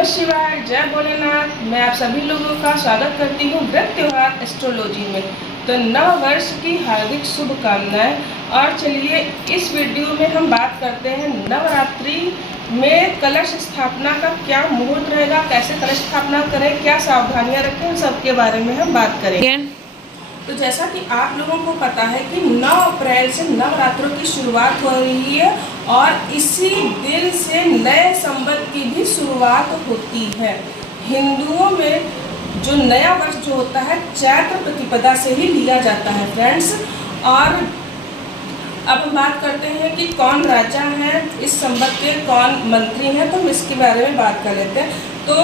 नमः शिवाय, जय भोलेनाथ। मैं आप सभी लोगों का स्वागत करती हूँ व्रत त्योहार एस्ट्रोलॉजी में। तो नव वर्ष की हार्दिक शुभकामनाएं। और चलिए इस वीडियो में हम बात करते हैं नवरात्रि में कलश स्थापना का क्या मुहूर्त रहेगा, कैसे कलश स्थापना करें, क्या सावधानियां रखें, सबके बारे में हम बात करेंगे। तो जैसा कि आप लोगों को पता है कि 9 अप्रैल से नवरात्रों की शुरुआत हो रही है और इसी दिन से नए संवत की भी शुरुआत होती है। हिंदुओं में जो नया वर्ष जो होता है चैत्र प्रतिपदा से ही लिया जाता है फ्रेंड्स। और अब हम बात करते हैं कि कौन राजा है इस संवत के, कौन मंत्री हैं, तो हम इसके बारे में बात कर लेते हैं। तो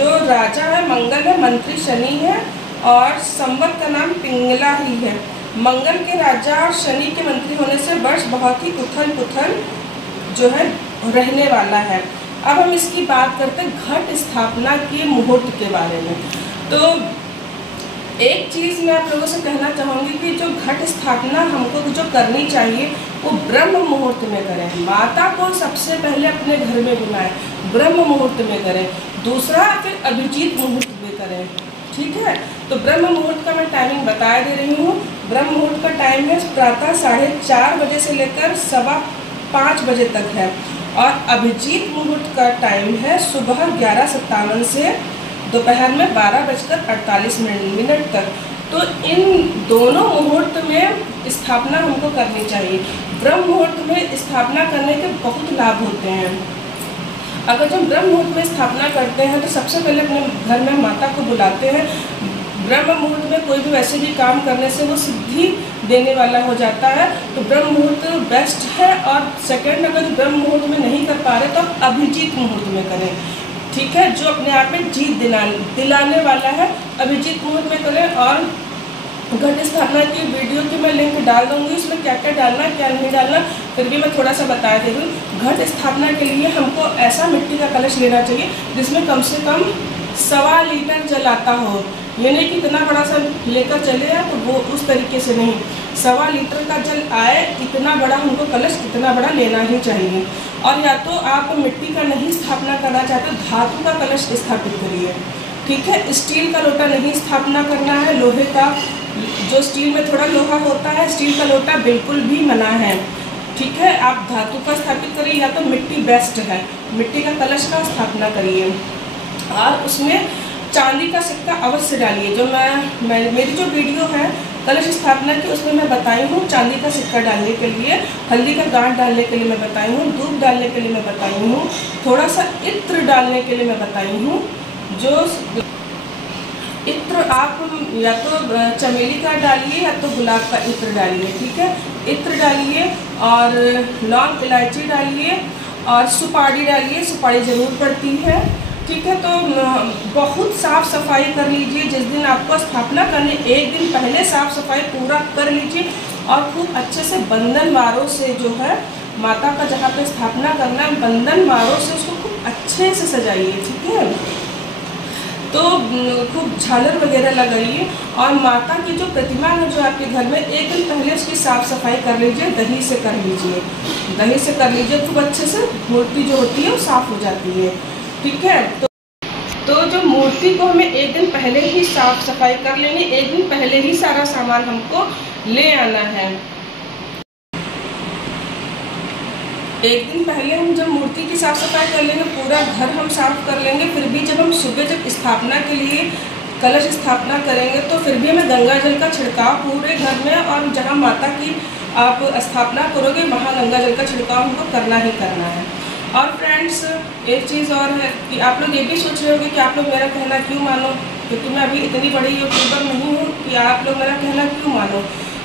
जो राजा है मंगल है, मंत्री शनि है और संवत का नाम पिंगला ही है। मंगल के राजा और शनि के मंत्री होने से वर्ष बहुत ही उथल पुथल जो है रहने वाला है। अब हम इसकी बात करते हैं घट स्थापना के मुहूर्त के बारे में। तो एक चीज़ मैं आप लोगों से कहना चाहूँगी कि जो घट स्थापना हमको जो करनी चाहिए वो ब्रह्म मुहूर्त में करें। माता को सबसे पहले अपने घर में बुलाएं, ब्रह्म मुहूर्त में करें। दूसरा फिर अभिजीत मुहूर्त में करें, ठीक है। तो ब्रह्म मुहूर्त का मैं टाइमिंग बता दे रही हूँ। ब्रह्म मुहूर्त का टाइम है प्रातः 4:30 बजे से लेकर 5:15 बजे तक है। और अभिजीत मुहूर्त का टाइम है सुबह 11:57 से दोपहर में 12:48 तक। तो इन दोनों मुहूर्त में स्थापना हमको करनी चाहिए। ब्रह्म मुहूर्त में स्थापना करने के बहुत लाभ होते हैं। अगर जब ब्रह्म मुहूर्त में स्थापना करते हैं तो सबसे पहले अपने घर में माता को बुलाते हैं। ब्रह्म मुहूर्त में कोई भी वैसे भी काम करने से वो सिद्धि देने वाला हो जाता है। तो ब्रह्म मुहूर्त बेस्ट है। और सेकंड, अगर ब्रह्म मुहूर्त में नहीं कर पा रहे तो आप अभिजीत मुहूर्त में करें, ठीक है, जो अपने आप में जीत दिलाने वाला है। अभिजीत मुहूर्त में करें। और घट स्थापना की वीडियो की मैं लिंक डाल दूंगी, उसमें क्या क्या डालना क्या नहीं डालना फिर भी मैं थोड़ा सा बता दे दूँ। घट स्थापना के लिए हमको ऐसा मिट्टी का कलश लेना चाहिए जिसमें कम से कम 1.25 लीटर जल आता हो। यानी कि इतना बड़ा सा लेकर चले जाए तो वो उस तरीके से नहीं, 1.25 लीटर का जल आए इतना बड़ा हमको कलश इतना बड़ा लेना ही चाहिए। और या तो आप मिट्टी का नहीं स्थापना करना चाहते धातु का कलश स्थापित करिए, ठीक है। स्टील का लोटा नहीं स्थापना करना है, लोहे का, जो स्टील में थोड़ा लोहा होता है स्टील का लोटा बिल्कुल भी मना है, ठीक है। आप धातु का स्थापित करिए या तो मिट्टी बेस्ट है, मिट्टी का कलश का स्थापना करिए। और उसमें चांदी का सिक्का अवश्य डालिए। जो मेरी जो वीडियो है कलश स्थापना की उसमें मैं बताई हूँ चांदी का सिक्का डालने के लिए, हल्दी का गांठ डालने के लिए मैं बताई हूँ, दूध डालने के लिए मैं बताई हूँ, थोड़ा सा इत्र डालने के लिए मैं बताई हूँ। जो इत्र आप या तो चमेली का डालिए या तो गुलाब का इत्र डालिए, ठीक है। इत्र डालिए और लौंग इलायची डालिए और सुपारी डालिए, सुपारी ज़रूर पड़ती है, ठीक है। तो बहुत साफ़ सफाई कर लीजिए। जिस दिन आपको स्थापना करनी एक दिन पहले साफ़ सफाई पूरा कर लीजिए और खूब अच्छे से बंधन वारों से जो है माता का जहाँ पे स्थापना करना है बंधन वारों से उसको खूब अच्छे से सजाइए, ठीक है। तो खूब झालर वगैरह लगाइए। और माता की जो प्रतिमा है जो आपके घर में एक दिन पहले उसकी साफ़ सफाई कर लीजिए, दही से कर लीजिए, दही से कर लीजिए, खूब अच्छे से मूर्ति जो होती है वो साफ़ हो जाती है, ठीक है। तो जो मूर्ति को हमें एक दिन पहले ही साफ सफाई कर लेनी, एक दिन पहले ही सारा सामान हमको ले आना है। एक दिन पहले हम जब मूर्ति की साफ सफाई कर लेंगे, पूरा घर हम साफ कर लेंगे, फिर भी जब हम सुबह जब स्थापना के लिए कलश स्थापना करेंगे तो फिर भी हमें गंगा जल का छिड़काव पूरे घर में और जहाँ माता की आप स्थापना करोगे वहाँ गंगा जल का छिड़काव हमको करना ही करना है। और फ्रेंड्स एक चीज़ और है कि आप लोग ये भी सोच रहे होंगे कि आप लोग मेरा कहना क्यों मानो, क्योंकि मैं अभी इतनी बड़ी यूट्यूबर नहीं हूँ कि आप लोग मेरा कहना क्यों मानो।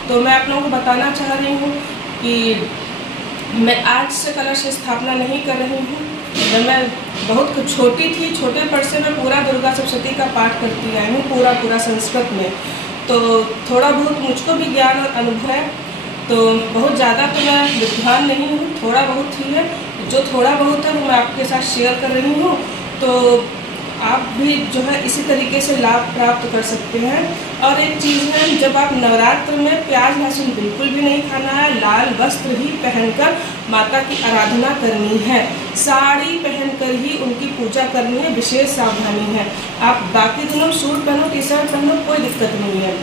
तो मैं आप लोगों को बताना चाह रही हूँ कि मैं आज से कलश स्थापना नहीं कर रही हूँ। जब मैं बहुत छोटी थी, छोटे पर से मैं पूरा दुर्गा सप्तशती का पाठ करती आई हूँ, पूरा संस्कृत में। तो थोड़ा बहुत मुझको भी ज्ञान और अनुभव है। तो बहुत ज़्यादा तो मैं विद्वान नहीं हूँ, थोड़ा बहुत ही है। जो थोड़ा बहुत है वो मैं आपके साथ शेयर कर रही हूँ। तो आप भी जो है इसी तरीके से लाभ प्राप्त कर सकते हैं। और एक चीज़ है, जब आप नवरात्र में प्याज लहसुन बिल्कुल भी नहीं खाना है, लाल वस्त्र ही पहनकर माता की आराधना करनी है, साड़ी पहनकर ही उनकी पूजा पूजा करनी है, विशेष सावधानी है। आप बाकी दिनों सूट पहनो, टी शर्ट पहनो, कोई दिक्कत नहीं है।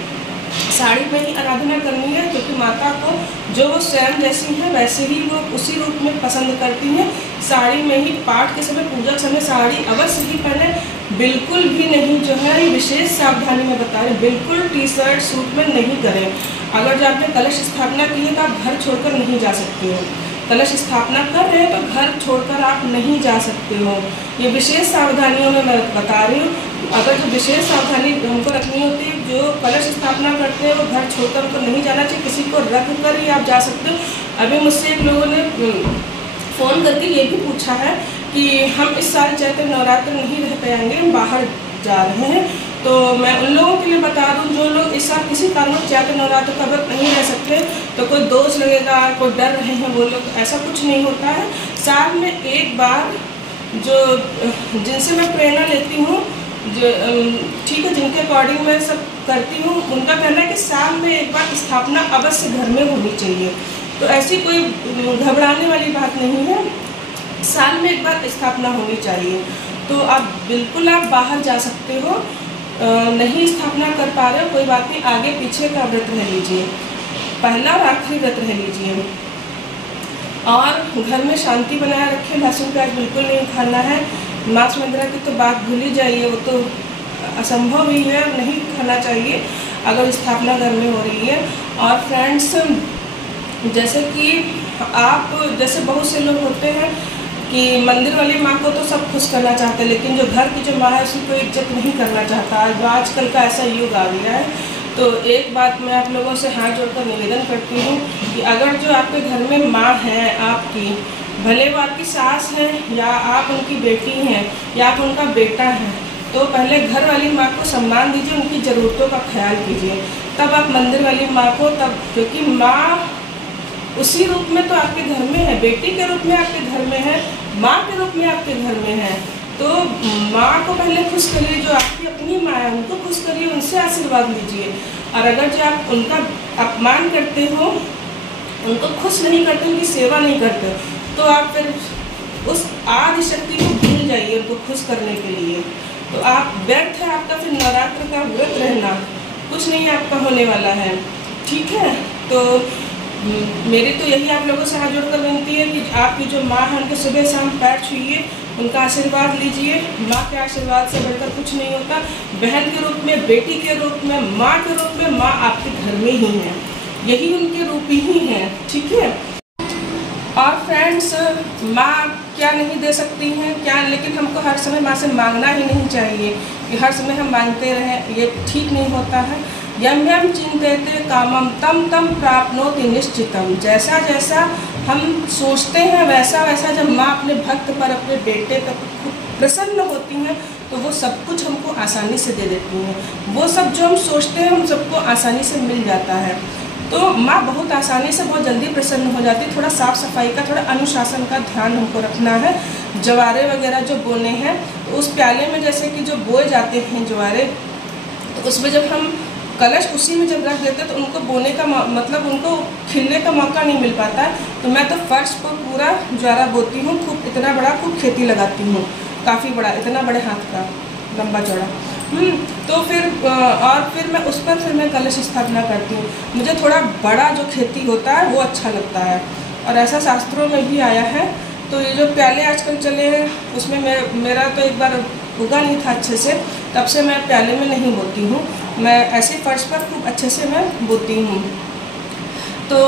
साड़ी में ही आराधना करनी है, क्योंकि माता को जो वो स्वयं जैसी हैं वैसे ही वो उसी रूप में पसंद करती हैं। साड़ी में ही पाठ के समय, पूजा के समय साड़ी अवश्य ही पहने, बिल्कुल भी नहीं जो है, ये विशेष सावधानी में बता रहे, बिल्कुल टी शर्ट सूट में नहीं करें। अगर जो आपने कलश स्थापना की है तो आप घर छोड़कर नहीं जा सकते हो। कलश स्थापना कर रहे हैं तो घर छोड़कर आप नहीं जा सकते हो। ये विशेष सावधानियों में मैं बता रही हूँ। अगर जो विशेष सावधानी हमको रखनी होती है, जो कलश स्थापना करते हैं वो घर छोड़कर उनको नहीं जाना चाहिए, किसी को रख कर ही आप जा सकते हो। अभी मुझसे एक लोगों ने फ़ोन करके ये भी पूछा है कि हम इस साल चैत्र नवरात्र नहीं रह पाएंगे, हम बाहर जा रहे हैं। तो मैं उन लोगों के लिए बता दूं जो लोग इस साल किसी कारण चैत्र नवरात्र का व्रत नहीं रह सकते, तो कोई दोष लगेगा, कोई डर रहे हैं वो लोग, ऐसा कुछ नहीं होता है। साल में एक बार जो जिनसे मैं प्रेरणा लेती हूँ, जो ठीक है, जिनके अकॉर्डिंग मैं सब करती हूँ, उनका कहना है कि साल में एक बार स्थापना अवश्य घर में होनी चाहिए। तो ऐसी कोई घबराने वाली बात नहीं है, साल में एक बार स्थापना होनी चाहिए। तो आप बिल्कुल आप बाहर जा सकते हो। नहीं स्थापना कर पा रहे हो, कोई बात नहीं, आगे पीछे का व्रत रह लीजिए, पहला और आखिरी व्रत रह लीजिए। और घर में शांति बनाए रखें, लहसुन प्याज बिल्कुल नहीं खाना है। मांस वगैरह की तो बात भूल ही जाइए, वो तो असंभव ही है, नहीं खाना चाहिए अगर स्थापना घर में हो रही है। और फ्रेंड्स, जैसे कि आप जैसे बहुत से लोग होते हैं कि मंदिर वाली माँ को तो सब खुश करना चाहते हैं, लेकिन जो घर की जो माँ है उसकी कोई इज्जत नहीं करना चाहता। आजकल का ऐसा युग आ गया है। तो एक बात मैं आप लोगों से हाथ जोड़कर निवेदन करती हूँ कि अगर जो आपके घर में माँ है आपकी, भले वो आपकी सास है या आप उनकी बेटी हैं या आप उनका बेटा है, तो पहले घर वाली माँ को सम्मान दीजिए, उनकी ज़रूरतों का ख्याल कीजिए, तब आप मंदिर वाली माँ को, तब क्योंकि माँ उसी रूप में तो आपके घर में है, बेटी के रूप में आपके घर में है, माँ के रूप में आपके घर में है। तो माँ को पहले खुश करिए, जो आपकी अपनी माँ है उनको खुश करिए, उनसे आशीर्वाद लीजिए। और अगर जो आप उनका अपमान करते हो, उनको खुश नहीं करते, उनकी सेवा नहीं करते, तो आप फिर उस आदि शक्ति को भूल जाइए उनको खुश करने के लिए। तो आप व्यर्थ है आपका फिर नवरात्र का व्रत रहना, कुछ नहीं आपका होने वाला है, ठीक है। तो मेरी तो यही आप लोगों से हाथ जोड़कर विनती है कि आपकी जो माँ है उनके सुबह शाम पैर छूइए, उनका आशीर्वाद लीजिए। माँ के आशीर्वाद से बढ़कर कुछ नहीं होता। बहन के रूप में, बेटी के रूप में, माँ के रूप में, माँ आपके घर में ही है, यही उनके रूप ही है, ठीक है। और फ्रेंड्स, माँ क्या नहीं दे सकती हैं क्या, लेकिन हमको हर समय माँ से मांगना ही नहीं चाहिए कि हर समय हम मांगते रहें, ये ठीक नहीं होता है। यम यम चिंतयते कामम तम तम प्राप्नोति निश्चितम। जैसा जैसा हम सोचते हैं वैसा वैसा जब माँ अपने भक्त पर, अपने बेटे पर प्रसन्न होती हैं, तो वो सब कुछ हमको आसानी से दे देती हैं। वो सब जो हम सोचते हैं हम सबको आसानी से मिल जाता है। तो माँ बहुत आसानी से, बहुत जल्दी प्रसन्न हो जाती है। थोड़ा साफ़ सफाई का, थोड़ा अनुशासन का ध्यान हमको रखना है। जवारे वगैरह जो बोने हैं, तो उस प्याले में जैसे कि जो बोए जाते हैं जवारे, तो उसमें जब हम कलश उसी में जब रख देते हैं तो उनको बोने का मतलब उनको खिलने का मौका नहीं मिल पाता है। तो मैं तो फर्श पर पूरा ज्वारा बोती हूँ, खूब इतना बड़ा, खूब खेती लगाती हूँ, काफ़ी बड़ा, इतना बड़े हाथ का, लंबा चौड़ा। तो फिर और फिर मैं उस पर फिर मैं कलश स्थापना करती हूँ। मुझे थोड़ा बड़ा जो खेती होता है वो अच्छा लगता है, और ऐसा शास्त्रों में भी आया है। तो ये जो प्याले आजकल चले हैं उसमें मेरा तो एक बार उगा नहीं था अच्छे से, तब से मैं प्याले में नहीं बोती हूँ, मैं ऐसे फर्श पर खूब अच्छे से मैं बोती हूँ। तो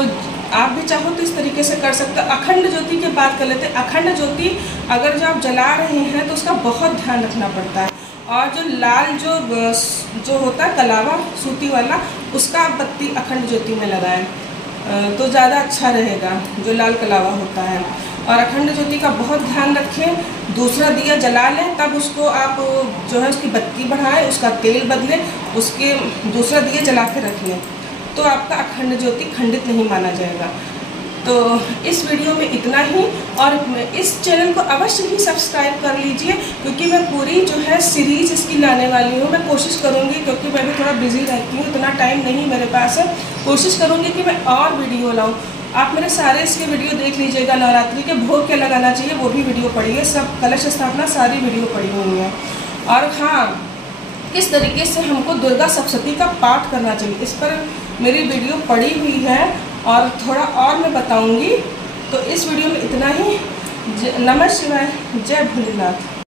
आप भी चाहो तो इस तरीके से कर सकते हो। अखंड ज्योति की बात कर लेते हैं। अखंड ज्योति अगर जो आप जला रहे हैं तो उसका बहुत ध्यान रखना पड़ता है। और जो लाल जो होता है कलावा सूती वाला, उसका आप बत्ती अखंड ज्योति में लगाएं तो ज़्यादा अच्छा रहेगा, जो लाल कलावा होता है। और अखंड ज्योति का बहुत ध्यान रखें। दूसरा दिया जला लें, तब उसको आप जो है उसकी बत्ती बढ़ाएं, उसका तेल बदलें, उसके दूसरा दिया जला के रख लें, तो आपका अखंड ज्योति खंडित नहीं माना जाएगा। तो इस वीडियो में इतना ही, और इस चैनल को अवश्य ही सब्सक्राइब कर लीजिए, क्योंकि मैं पूरी जो है सीरीज इसकी लाने वाली हूँ। मैं कोशिश करूँगी, क्योंकि मैं भी थोड़ा बिजी रहती हूँ, इतना टाइम नहीं मेरे पास है, कोशिश करूँगी कि मैं और वीडियो लाऊँ। आप मेरे सारे इसके वीडियो देख लीजिएगा। नवरात्रि के भोग क्या लगाना चाहिए वो भी वीडियो पढ़िए, सब कलश स्थापना सारी वीडियो पड़ी हुई है। और हाँ, किस तरीके से हमको दुर्गा सप्तशती का पाठ करना चाहिए इस पर मेरी वीडियो पड़ी हुई है और थोड़ा और मैं बताऊंगी। तो इस वीडियो में इतना ही। नमः शिवाय, जय भोलेनाथ।